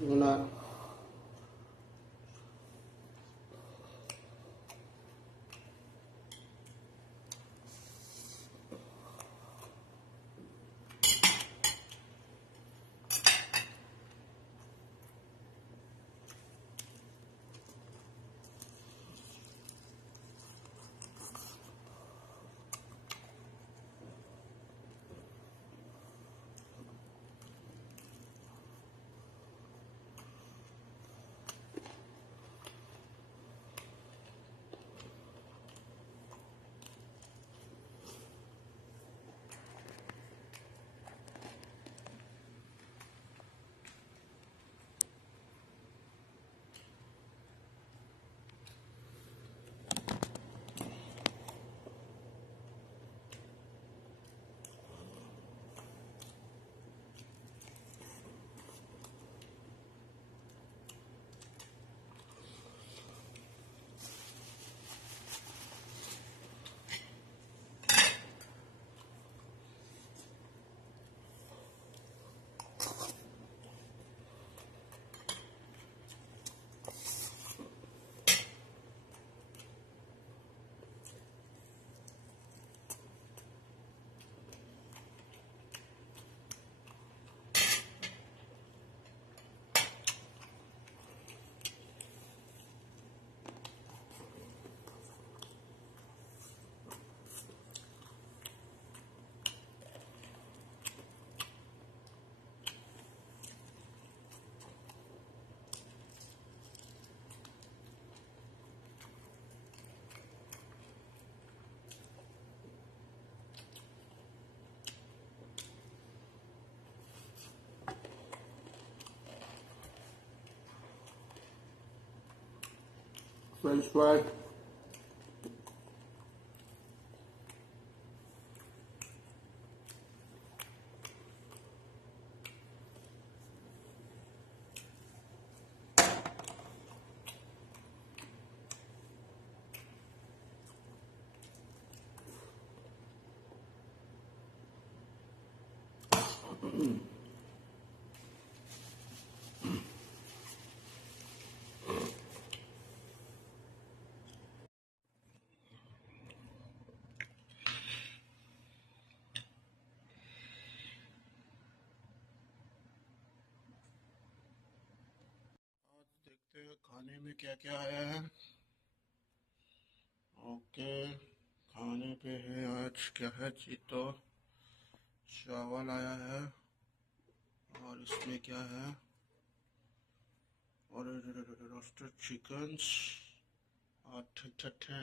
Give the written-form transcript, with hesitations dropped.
Una French fry. देखते हैं खाने में क्या क्या आया है। ओके, खाने पे है आज क्या है जी, तो चावल आया है और इसमें क्या है, और रोस्टेड चिकन्स और ठठे